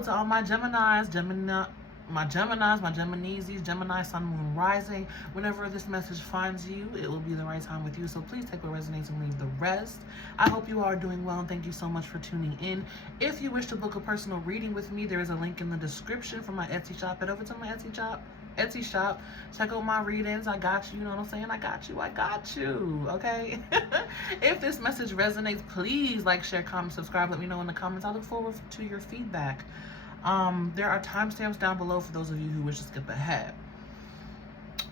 Hello to all my Geminis, my Geminises, Gemini, Sun, Moon, Rising. Whenever this message finds you, it will be the right time with you. So please take what resonates and leave the rest. I hope you are doing well, and thank you so much for tuning in. If you wish to book a personal reading with me, there is a link in the description for my Etsy shop. Head over to my Etsy shop. Check out my readings. I got you. You know what I'm saying? I got you. Okay? If this message resonates, please like, share, comment, subscribe. Let me know in the comments. I look forward to your feedback. There are timestamps down below for those of you who wish to skip ahead.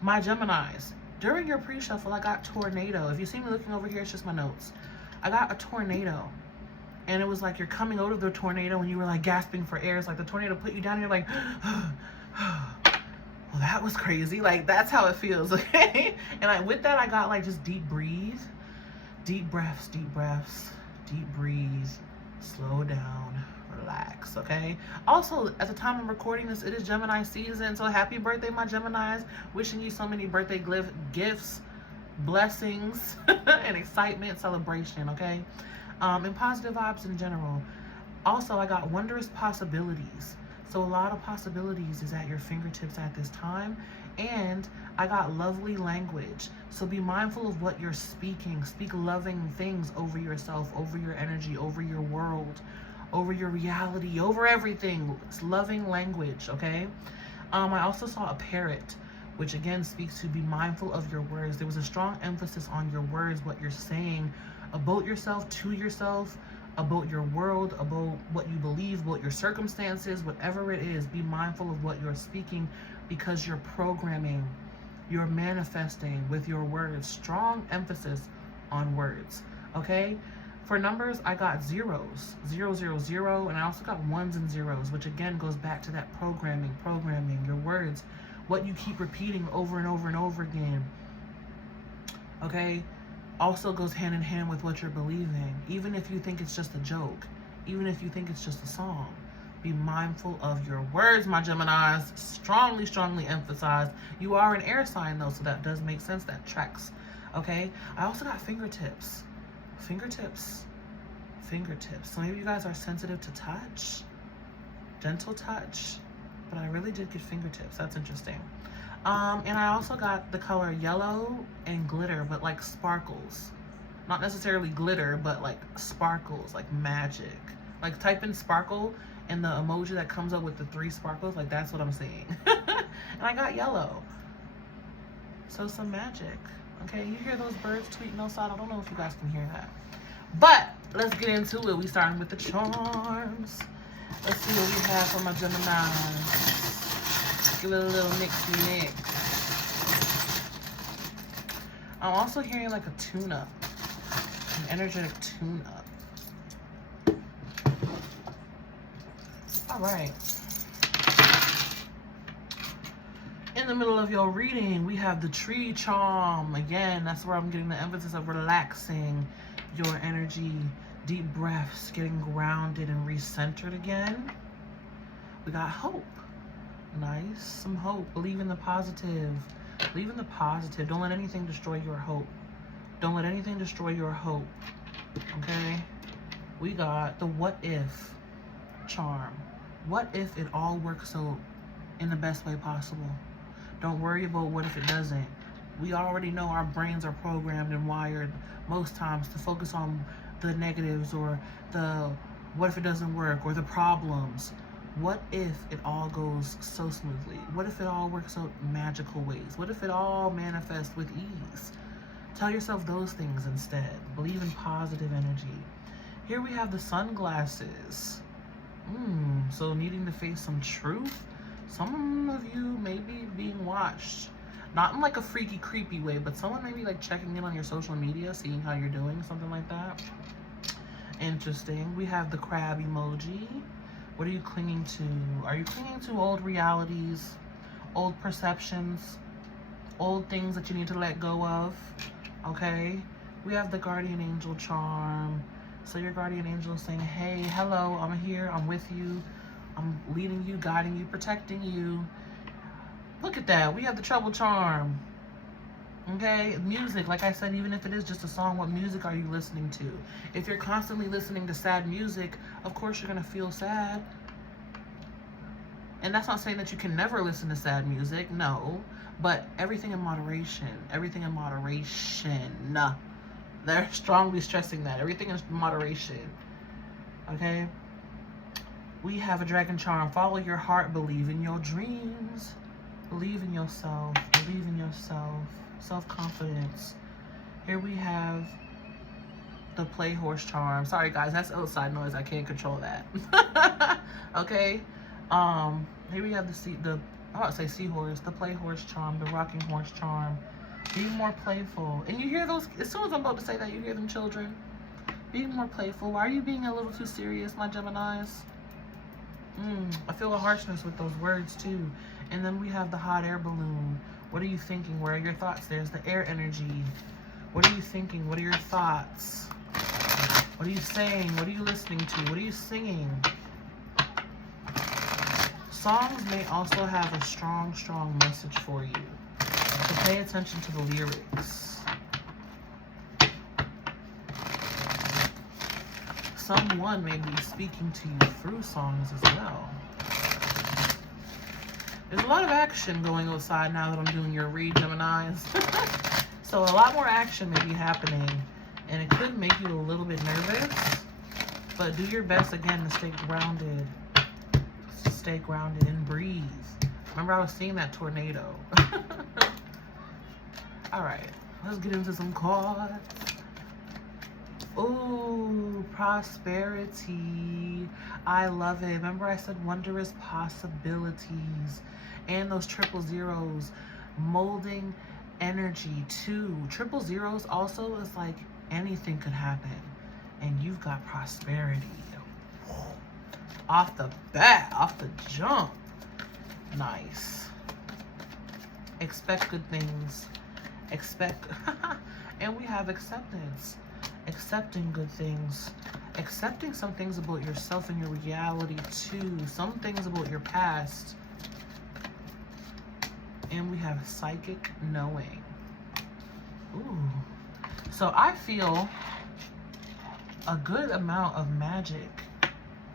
My Geminis, during your pre-shuffle, I got tornado. If you see me looking over here, it's just my notes. I got a tornado. And it was like you're coming out of the tornado and you were like gasping for air. It's like the tornado put you down and you're like, well, that was crazy. Like, that's how it feels, okay? And with that, I got like just deep breathe, deep breaths, deep breathe, slow down, relax, okay? Also, at the time I'm recording this, it is Gemini season, so happy birthday, my Geminis. Wishing you so many birthday gifts, blessings, and excitement, celebration, okay? And positive vibes in general. Also, I got wondrous possibilities. So a lot of possibilities is at your fingertips at this time. And I got lovely language. So be mindful of what you're speaking. Speak loving things over yourself, over your energy, over your world, over your reality, over everything. It's loving language, okay? I also saw a parrot, which again speaks to be mindful of your words. There was a strong emphasis on your words, what you're saying about yourself, to yourself, about your world, about what you believe, about your circumstances, whatever it is. Be mindful of what you're speaking, because you're programming, you're manifesting with your words. Strong emphasis on words, okay? For numbers, I got zeros, 0, 0, 0, and I also got ones and zeros, which again goes back to that programming, your words, what you keep repeating over and over and over again, okay? Also goes hand in hand with what you're believing. Even if you think it's just a joke, even if you think it's just a song, be mindful of your words, my Geminis. Strongly emphasize. You are an air sign though, so that does make sense. That tracks, okay? I also got fingertips. So maybe you guys are sensitive to touch, gentle touch, but I really did get fingertips. That's interesting. And I also got the color yellow and glitter, but like sparkles. Not necessarily glitter, but like sparkles, like magic. Like type in sparkle and the emoji that comes up with the 3 sparkles, like that's what I'm seeing. And I got yellow. So some magic. Okay, you hear those birds tweeting outside? I don't know if you guys can hear that. But let's get into it. We starting with the charms. Let's see what we have for my Geminis. Give it a little mixy mix. I'm also hearing like a tune-up, an energetic tune-up. All right. In the middle of your reading, we have the tree charm. Again, that's where I'm getting the emphasis of relaxing your energy, deep breaths, getting grounded and recentered again. We got hope. Nice, some hope. Believe in the positive. Believe in the positive. Don't let anything destroy your hope. Don't let anything destroy your hope. Okay? We got the what if charm. What if it all works out in the best way possible? Don't worry about what if it doesn't. We already know our brains are programmed and wired most times to focus on the negatives or the what if it doesn't work or the problems. What if it all goes so smoothly? What if it all works out magical ways? What if it all manifests with ease? Tell yourself those things instead. Believe in positive energy. Here we have the sunglasses. So needing to face some truth. Some of you may be being watched. Not in like a freaky, creepy way, but someone may be like checking in on your social media, seeing how you're doing, something like that. Interesting. We have the crab emoji. What are you clinging to? Are you clinging to old realities, old perceptions, old things that you need to let go of? Okay. We have the guardian angel charm. So your guardian angel is saying, hey, hello, I'm here, I'm with you, I'm leading you, guiding you, protecting you. Look at that. We have the trouble charm. Okay, music, like I said, even if it is just a song, what music are you listening to? If you're constantly listening to sad music, of course you're gonna feel sad. And that's not saying that you can never listen to sad music. No. But everything in moderation. Everything in moderation. They're strongly stressing that. Everything in moderation. Okay? We have a dragon charm. Follow your heart. Believe in your dreams. Believe in yourself. Believe in yourself. Self-confidence. Here we have the play horse charm. Sorry guys, that's outside noise. I can't control that. Okay. Here we have I would say seahorse, the play horse charm, the rocking horse charm. Be more playful. And you hear those, as soon as I'm about to say that, you hear them children. Be more playful. Why are you being a little too serious, my Geminis? I feel a harshness with those words too. And then we have the hot air balloon. What are you thinking? Where are your thoughts? There's the air energy. What are you thinking? What are your thoughts? What are you saying? What are you listening to? What are you singing? Songs may also have a strong, strong message for you. So pay attention to the lyrics. Someone may be speaking to you through songs as well. There's a lot of action going outside now that I'm doing your read, Geminis. So a lot more action may be happening. And it could make you a little bit nervous. But do your best, again, to stay grounded. Stay grounded and breathe. Remember, I was seeing that tornado. All right, let's get into some cards. Ooh, prosperity. I love it. Remember, I said wondrous possibilities. And those 000s, molding energy too. 000s also is like anything could happen. And you've got prosperity. Off the bat, off the jump. Nice. Expect good things. And we have acceptance. Accepting good things. Accepting some things about yourself and your reality too. Some things about your past. And we have psychic knowing. Ooh. So I feel a good amount of magic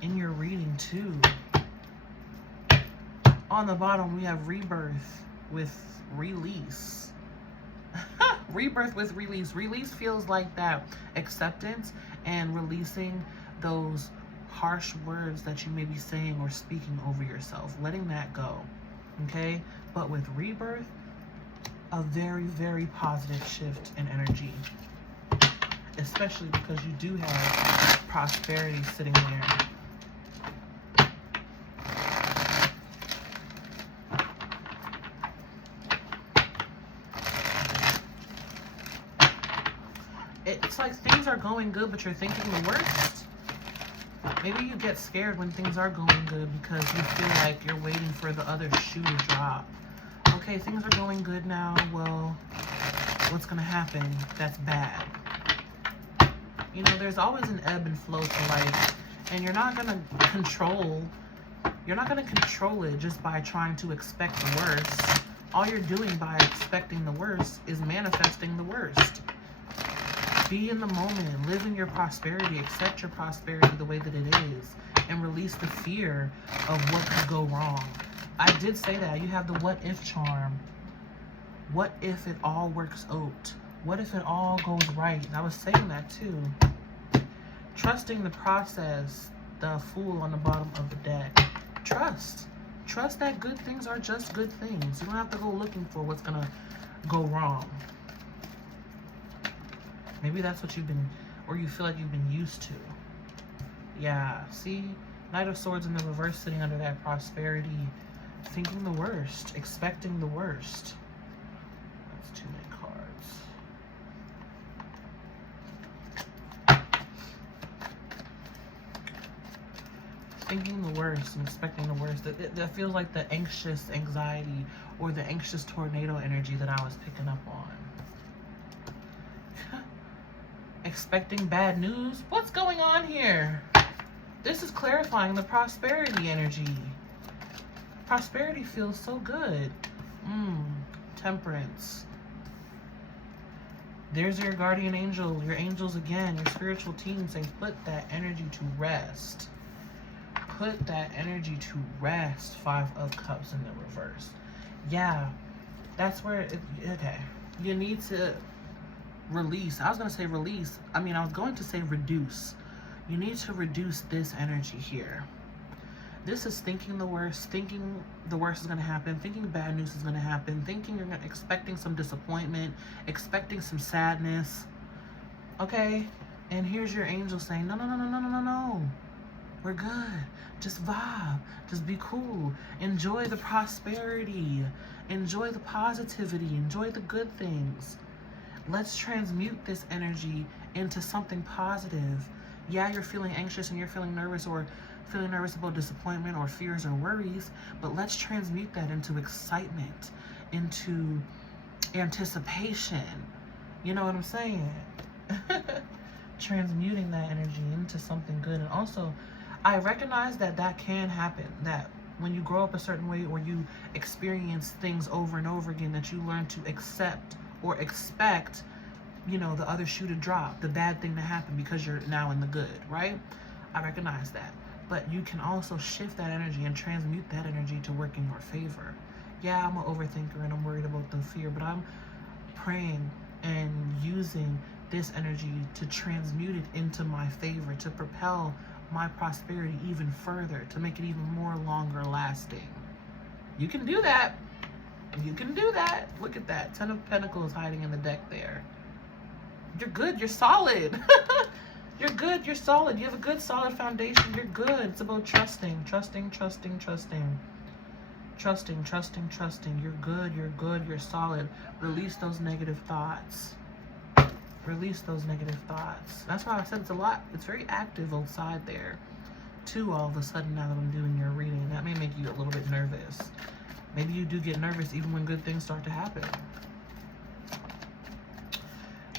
in your reading too. On the bottom, we have rebirth with release. Rebirth with release. Release feels like that acceptance and releasing those harsh words that you may be saying or speaking over yourself. Letting that go. Okay? But with rebirth, a very, very positive shift in energy. Especially because you do have prosperity sitting there. It's like things are going good, but you're thinking the worst. Maybe you get scared when things are going good because you feel like you're waiting for the other shoe to drop. Okay, things are going good now. Well, what's going to happen? That's bad. You know, there's always an ebb and flow to life. And you're not going to control it just by trying to expect the worst. All you're doing by expecting the worst is manifesting the worst. Be in the moment, live in your prosperity, accept your prosperity the way that it is, and release the fear of what could go wrong. I did say that. You have the what if charm. What if it all works out? What if it all goes right? And I was saying that too. Trusting the process, the Fool on the bottom of the deck. Trust. Trust that good things are just good things. You don't have to go looking for what's going to go wrong. Maybe that's what you've been, or you feel like you've been used to. Yeah, see? Knight of Swords in the reverse sitting under that prosperity. Thinking the worst. Expecting the worst. That's too many cards. Thinking the worst and expecting the worst. That feels like the anxious anxiety or the anxious tornado energy that I was picking up on. Expecting bad news? What's going on here? This is clarifying the prosperity energy. Prosperity feels so good. Temperance. There's your guardian angel, your angels again, your spiritual team saying put that energy to rest. put that energy to rest. 5 of Cups in the reverse. Yeah, that's where okay. You need to release. I was going to say release. I mean, I was going to say reduce. You need to reduce this energy here. This is thinking the worst is going to happen, thinking bad news is going to happen, thinking you're expecting some disappointment, expecting some sadness. Okay? And here's your angel saying, no, no, no, no, no, no, no, no. We're good. Just vibe. Just be cool. Enjoy the prosperity. Enjoy the positivity. Enjoy the good things. Let's transmute this energy into something positive. Yeah, you're feeling anxious and you're feeling nervous, or feeling nervous about disappointment or fears or worries, but let's transmute that into excitement, into anticipation. You know what I'm saying? Transmuting that energy into something good. And also, I recognize that that can happen, that when you grow up a certain way or you experience things over and over again, that you learn to accept or expect, you know, the other shoe to drop, the bad thing to happen, because you're now in the good, right? I recognize that. But you can also shift that energy and transmute that energy to work in your favor. Yeah, I'm an overthinker and I'm worried about the fear, but I'm praying and using this energy to transmute it into my favor, to propel my prosperity even further, to make it even more longer lasting. You can do that. You can do that. Look at that. 10 of Pentacles hiding in the deck there. You're good. You're solid. You're good. You're solid. You have a good, solid foundation. You're good. It's about trusting, trusting, trusting, trusting. Trusting, trusting, trusting. You're good. You're good. You're solid. Release those negative thoughts. Release those negative thoughts. That's why I said it's a lot. It's very active outside there, too, all of a sudden, now that I'm doing your reading. That may make you a little bit nervous. Maybe you do get nervous even when good things start to happen.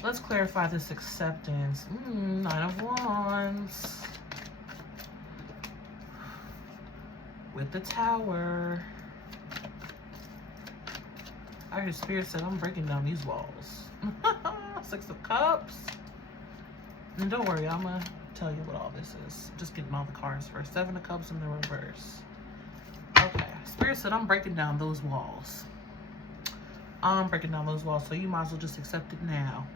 Let's clarify this acceptance. 9 of Wands. With the Tower. I heard Spirit said, I'm breaking down these walls. 6 of Cups. And don't worry, I'm going to tell you what all this is. Just getting all the cards first. 7 of Cups in the reverse. Okay. Spirit said, I'm breaking down those walls. I'm breaking down those walls, so you might as well just accept it now.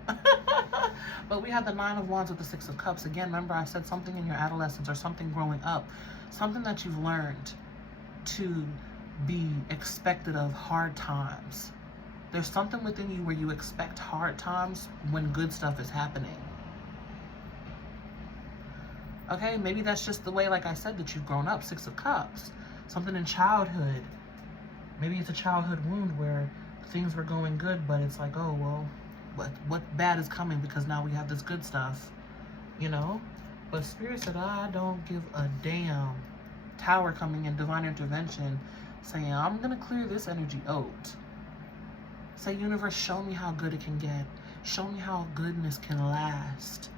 But we have the 9 of Wands with the 6 of Cups. Again, remember I said something in your adolescence or something growing up, something that you've learned to be expected of hard times. There's something within you where you expect hard times when good stuff is happening. Okay, maybe that's just the way, like I said, that you've grown up. 6 of Cups. Something in childhood. Maybe it's a childhood wound where things were going good, but it's like, oh, well, what bad is coming because now we have this good stuff, you know? But Spirit said, I don't give a damn. Tower coming in, divine intervention, saying, I'm going to clear this energy out. Say, universe, show me how good it can get. Show me how goodness can last,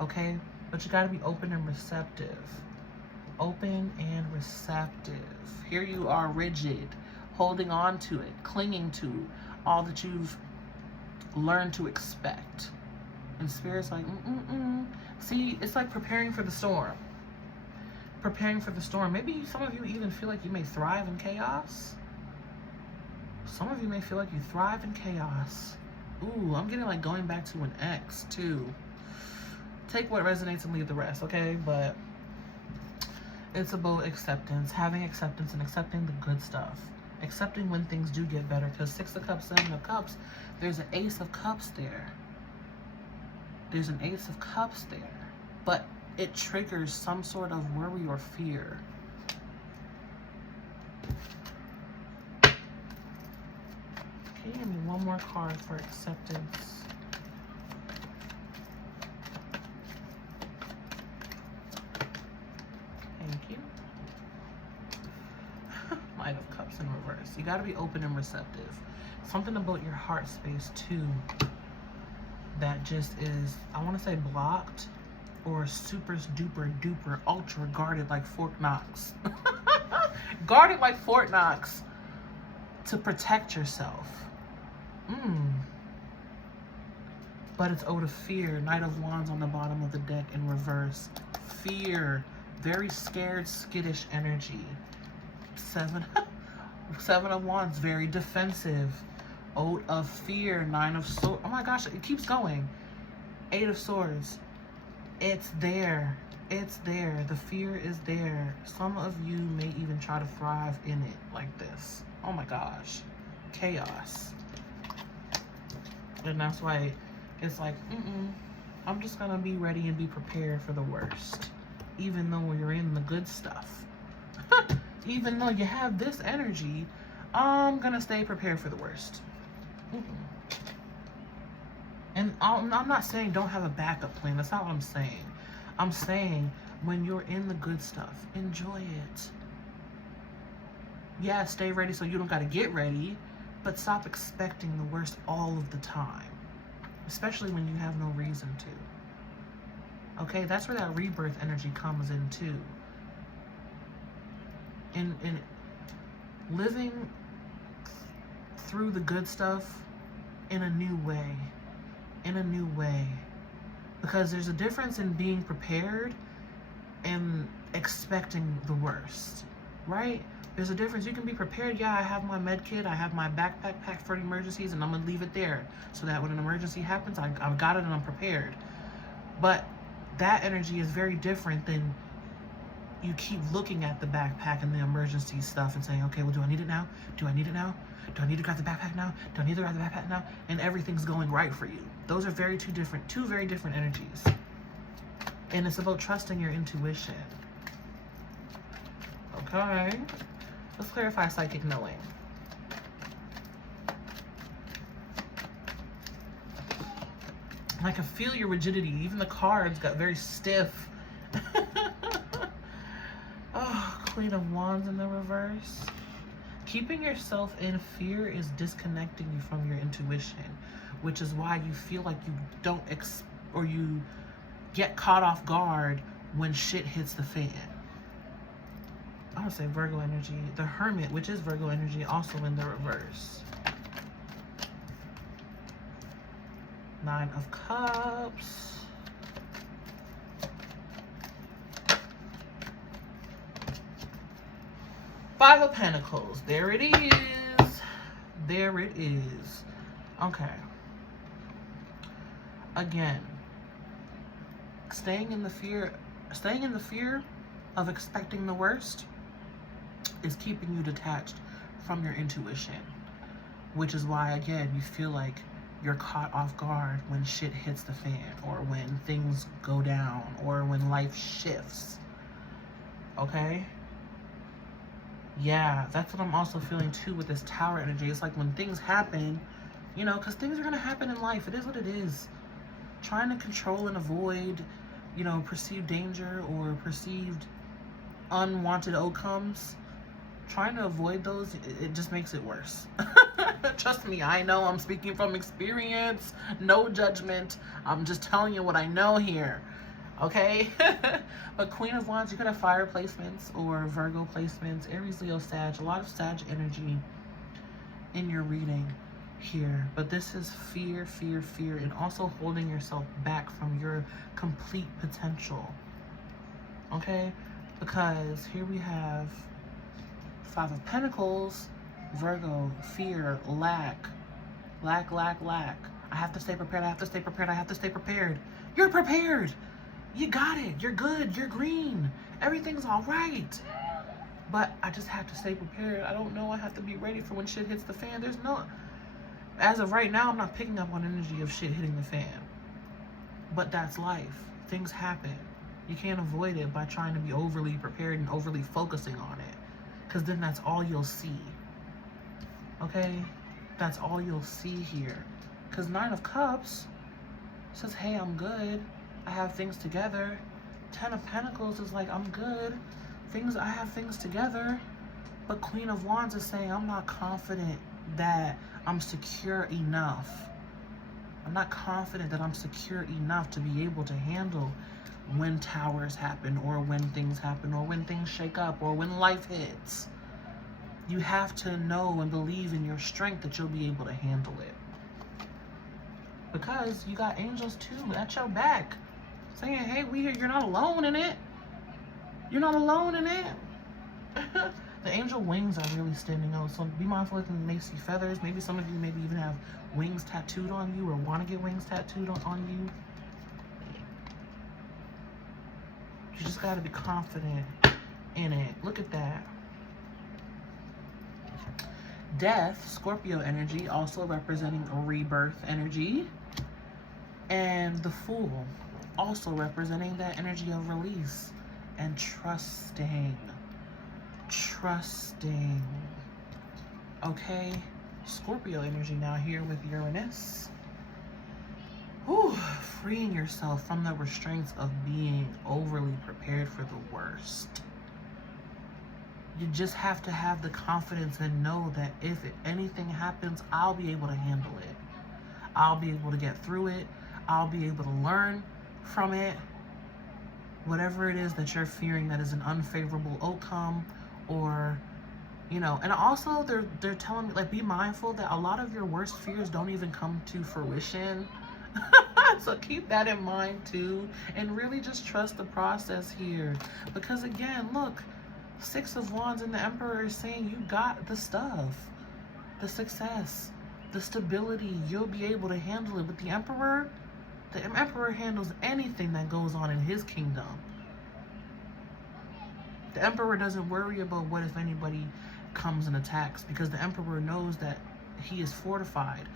okay? But you got to be open and receptive. Open and receptive. Here you are, rigid, holding on to it, clinging to all that you've learned to expect. And Spirit's like, See, it's like preparing for the storm. Preparing for the storm. Maybe some of you even feel like you may thrive in chaos. Some of you may feel like you thrive in chaos. Ooh, I'm getting like going back to an ex, too. Take what resonates and leave the rest, okay? But it's about acceptance, having acceptance and accepting the good stuff. Accepting when things do get better, because 6 of Cups, 7 of Cups, there's an Ace of Cups there. There's an Ace of Cups there. But it triggers some sort of worry or fear. Okay, give me one more card for acceptance. Thank you. Knight of Cups in reverse. You got to be open and receptive. Something about your heart space, too, that just is, I want to say blocked or super duper duper ultra guarded like Fort Knox. Guarded like Fort Knox to protect yourself. But it's out of fear. Knight of Wands on the bottom of the deck in reverse. Fear. Very scared, skittish energy. 7 of Wands, very defensive. Oath of fear, 9 of Swords. Oh my gosh, it keeps going. 8 of Swords. It's there. It's there. The fear is there. Some of you may even try to thrive in it like this. Oh my gosh. Chaos. And that's why it's like, I'm just gonna be ready and be prepared for the worst. Even though you're in the good stuff. Even though you have this energy, I'm gonna stay prepared for the worst. And I'm not saying don't have a backup plan. That's not what I'm saying. I'm saying when you're in the good stuff, enjoy it. Yeah, stay ready so you don't gotta get ready, but stop expecting the worst all of the time. Especially when you have no reason to. Okay, that's where that rebirth energy comes in too. In living through the good stuff in a new way. In a new way. Because there's a difference in being prepared and expecting the worst, right? There's a difference. You can be prepared. Yeah, I have my med kit. I have my backpack packed for emergencies, and I'm going to leave it there so that when an emergency happens, I've got it and I'm prepared. But that energy is very different than you keep looking at the backpack and the emergency stuff and saying, okay, well, do I need it now? Do I need it now? Do I need to grab the backpack now? Do I need to grab the backpack now? And everything's going right for you. Those are two very different energies. And it's about trusting your intuition. Okay. Let's clarify psychic knowing. I can feel your rigidity. Even the cards got very stiff. Oh, Queen of Wands in the reverse. Keeping yourself in fear is disconnecting you from your intuition, which is why you feel like you don't or you get caught off guard when shit hits the fan. I would say Virgo energy. The Hermit, which is Virgo energy, also in the reverse. 9 of Cups. Five of Pentacles. There it is. There it is. Okay. Again, staying in the fear of expecting the worst is keeping you detached from your intuition, which is why, again, you feel like you're caught off guard when shit hits the fan, or when things go down, or when life shifts. Okay? Yeah, that's what I'm also feeling too with this Tower energy. It's like when things happen, you know, because things are going to happen in life. It is what it is. Trying to control and avoid, you know, perceived danger or perceived unwanted outcomes. Trying to avoid those, it just makes it worse. Trust me, I know I'm speaking from experience. No judgment. I'm just telling you what I know here. Okay? But Queen of Wands, you could have fire placements or Virgo placements, Aries, Leo, Sag. A lot of Sag energy in your reading here. But this is fear, fear, fear, and also holding yourself back from your complete potential. Okay? Because here we have 5 of Pentacles, Virgo, fear, lack. Lack, lack, lack. I have to stay prepared, I have to stay prepared, I have to stay prepared. You're prepared. You got it. You're good. You're green. Everything's all right. But I just have to stay prepared. I don't know. I have to be ready for when shit hits the fan. There's no... As of right now, I'm not picking up on energy of shit hitting the fan. But that's life. Things happen. You can't avoid it by trying to be overly prepared and overly focusing on it. Because then that's all you'll see. Okay? That's all you'll see here. Because 9 of Cups says, hey, I'm good. I have things together. 10 of Pentacles is like, I'm good. I have things together. But Queen of Wands is saying, I'm not confident that I'm secure enough. I'm not confident that I'm secure enough to be able to handle when towers happen, or when things happen, or when things shake up, or when life hits. You have to know and believe in your strength that you'll be able to handle it. Because you got angels too at your back saying, hey, you're not alone in it. You're not alone in it. The angel wings are really standing out, so be mindful if you may see feathers. Maybe some of you maybe even have wings tattooed on you or want to get wings tattooed on you. You just got to be confident in it. Look at that. Death, Scorpio energy, also representing a rebirth energy. And the Fool, also representing that energy of release and trusting. Trusting. Okay, Scorpio energy now here with Uranus. Whew, freeing yourself from the restraints of being overly prepared for the worst. You just have to have the confidence and know that if anything happens, I'll be able to handle it. I'll be able to get through it. I'll be able to learn from it. Whatever it is that you're fearing that is an unfavorable outcome, or, you know, and also they're telling me, like, be mindful that a lot of your worst fears don't even come to fruition. So keep that in mind too, and really just trust the process here. Because again, look, Six of Wands and the Emperor is saying you got the stuff, the success, the stability. You'll be able to handle it. With the Emperor handles anything that goes on in his kingdom. The Emperor doesn't worry about what if anybody comes and attacks, because the Emperor knows that he is fortified.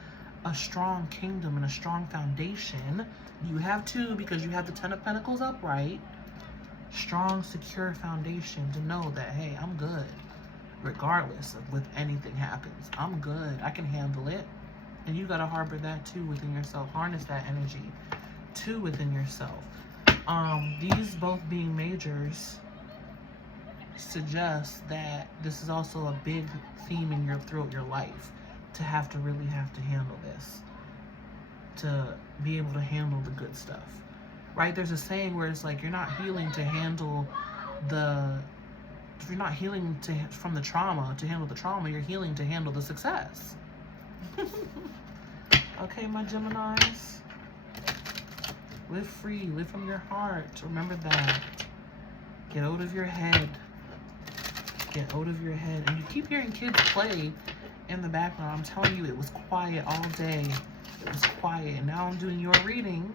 A strong kingdom and a strong foundation. You have two, because you have the Ten of Pentacles upright. Strong, secure foundation to know that, hey, I'm good. Regardless of what anything happens. I'm good. I can handle it. And you got to harbor that too within yourself. Harness that energy too within yourself. These both being majors suggest that this is also a big theme in throughout your life, to really have to handle this, to be able to handle the good stuff, right? There's a saying where it's like, you're not healing to handle you're not healing from the trauma to handle the trauma, you're healing to handle the success. Okay, my Geminis, live free, live from your heart. Remember that. Get out of your head. Get out of your head. And you keep hearing kids play in the background. I'm telling you, it was quiet all day. It was quiet. And now I'm doing your reading.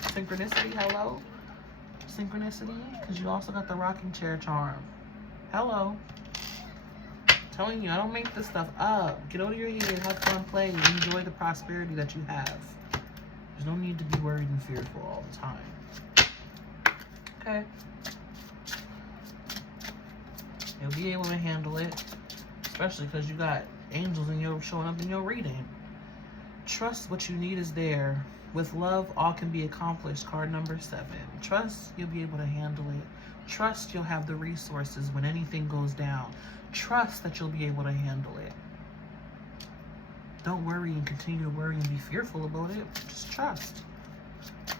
Synchronicity, hello? Synchronicity, because you also got the rocking chair charm. Hello. I'm telling you, I don't make this stuff up. Get out of your head, have fun, play, enjoy the prosperity that you have. There's no need to be worried and fearful all the time. Okay? You'll be able to handle it, especially because you got angels showing up in your reading. Trust what you need is there. With love, all can be accomplished. Card number 7. Trust you'll be able to handle it. Trust you'll have the resources when anything goes down. Trust that you'll be able to handle it. Don't worry and continue to worry and be fearful about it. Just trust.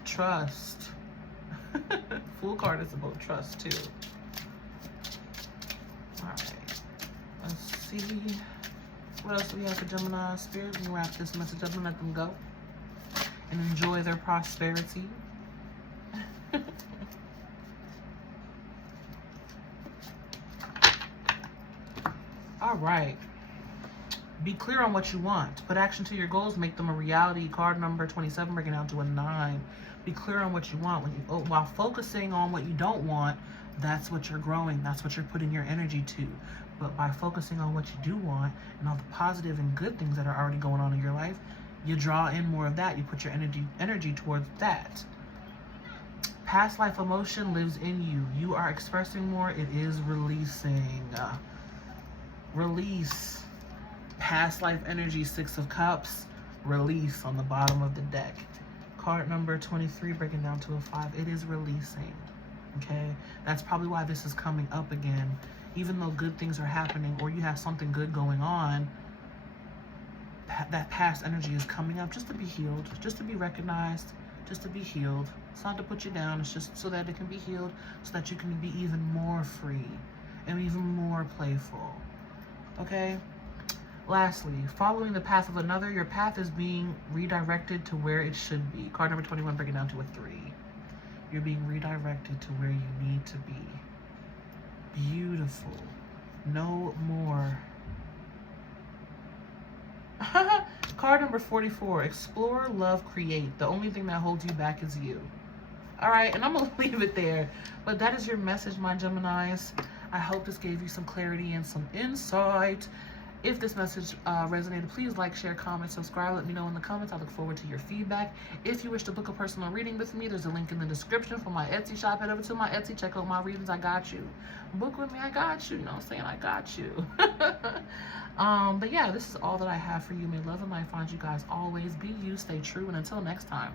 Trust. Fool card is about trust too. Alright. Let's see. What else do we have for Gemini? Spirit, we can wrap this message up and let them go. And enjoy their prosperity. Alright. Be clear on what you want. Put action to your goals. Make them a reality. Card number 27, breaking down to a 9. Be clear on what you want. While focusing on what you don't want, that's what you're growing. That's what you're putting your energy to. But by focusing on what you do want and all the positive and good things that are already going on in your life, you draw in more of that. You put your energy towards that. Past life emotion lives in you. You are expressing more. It is releasing. Release. Past life energy, 6 of Cups. Release on the bottom of the deck. Card number 23, breaking down to a 5. It is releasing. Okay? That's probably why this is coming up again. Even though good things are happening or you have something good going on, that past energy is coming up just to be healed, just to be recognized, just to be healed. It's not to put you down. It's just so that it can be healed, so that you can be even more free and even more playful. Okay? Lastly, following the path of another, your path is being redirected to where it should be. Card number 21, breaking down to a 3. You're being redirected to where you need to be. Beautiful. No more. Card number 44. Explore, love, create. The only thing that holds you back is you. All right, and I'm going to leave it there. But that is your message, my Geminis. I hope this gave you some clarity and some insight. If this message resonated, please like, share, comment, subscribe. Let me know in the comments. I look forward to your feedback. If you wish to book a personal reading with me, there's a link in the description for my Etsy shop. Head over to my Etsy. Check out my readings. I got you. Book with me. I got you. You know what I'm saying? I got you. But yeah, this is all that I have for you. May love and light find you guys always. Be you. Stay true. And until next time.